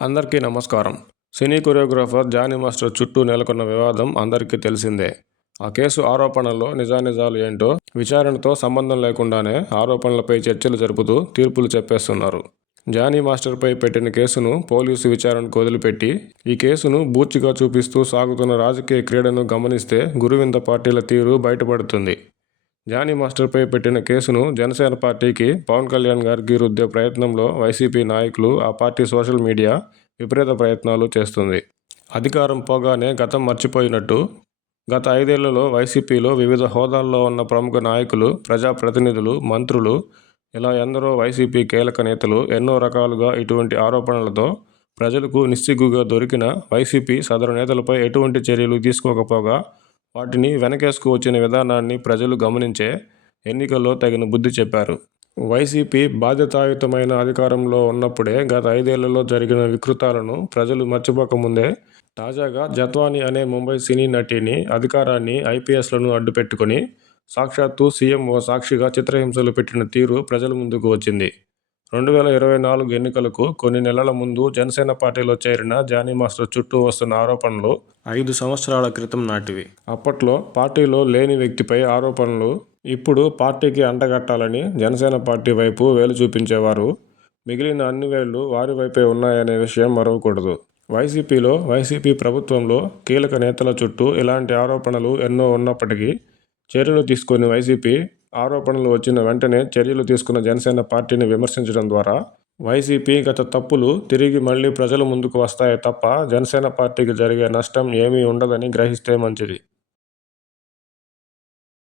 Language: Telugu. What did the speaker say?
అందరికీ నమస్కారం. సినీ కొరియోగ్రాఫర్ జానీ మాస్టర్ చుట్టూ నెలకొన్న వివాదం అందరికీ తెలిసిందే. ఆ కేసు ఆరోపణల్లో నిజానిజాలు ఏంటో విచారణతో సంబంధం లేకుండానే ఆరోపణలపై చర్చలు జరుపుతూ తీర్పులు చెప్పేస్తున్నారు. జానీ మాస్టర్పై పెట్టిన కేసును పోలీసు విచారణకు వదిలిపెట్టి ఈ కేసును బూచిగా చూపిస్తూ సాగుతున్న రాజకీయ క్రీడను గమనిస్తే గురువింద పార్టీల తీరు బయటపడుతుంది. జానీ మాస్టర్పై పెట్టిన కేసును జనసేన పార్టీకి పవన్ కళ్యాణ్ గారికి రుద్దే ప్రయత్నంలో వైసీపీ నాయకులు, ఆ పార్టీ సోషల్ మీడియా విపరీత ప్రయత్నాలు చేస్తుంది. అధికారం పోగానే గతం మర్చిపోయినట్టు గత 5 ఏళ్లలో వైసీపీలో వివిధ హోదాల్లో ఉన్న ప్రముఖ నాయకులు, ప్రజాప్రతినిధులు, మంత్రులు ఇలా ఎందరో వైసీపీ కీలక నేతలు ఎన్నో రకాలుగా ఇటువంటి ఆరోపణలతో ప్రజలకు నిస్సిగ్గుగా దొరికిన వైసీపీ సదరు నేతలపై ఎటువంటి చర్యలు తీసుకోకపోగా వాటిని వెనకేసుకు వచ్చిన విధానాన్ని ప్రజలు గమనించే ఎన్నికల్లో తగిన బుద్ధి చెప్పారు. వైసీపీ బాధ్యతాయుతమైన అధికారంలో ఉన్నప్పుడే గత 5 ఏళ్లలో జరిగిన వికృతాలను ప్రజలు మర్చిపోకముందే తాజాగా జత్వాని అనే ముంబై సినీ నటిని, అధికారాన్ని, ఐపీఎస్లను అడ్డుపెట్టుకుని సాక్షాత్తు సీఎం ఓ సాక్షిగా చిత్రహింసలు పెట్టిన తీరు ప్రజల ముందుకు వచ్చింది. 2024 ఎన్నికలకు కొన్ని నెలల ముందు జనసేన పార్టీలో చేరిన జానీ మాస్టర్ చుట్టూ వస్తున్న ఆరోపణలు 5 సంవత్సరాల క్రితం నాటివి. అప్పట్లో పార్టీలో లేని వ్యక్తిపై ఆరోపణలు ఇప్పుడు పార్టీకి అంటగట్టాలని జనసేన పార్టీ వైపు వేలు చూపించేవారు మిగిలిన అన్ని వేళ్లు వారి వైపే ఉన్నాయనే విషయం మరవకూడదు. వైసీపీ ప్రభుత్వంలో కీలక నేతల చుట్టూ ఇలాంటి ఆరోపణలు ఎన్నో ఉన్నప్పటికీ చర్యలు తీసుకొని వైసీపీ ఆరోపణలు వచ్చిన వెంటనే చర్యలు తీసుకున్న జనసేన పార్టీని విమర్శించడం ద్వారా వైసీపీ గత తప్పులు తిరిగి మళ్లీ ప్రజల ముందుకు వస్తాయే తప్ప జనసేన పార్టీకి జరిగే నష్టం ఏమీ ఉండదని గ్రహిస్తే మంచిది.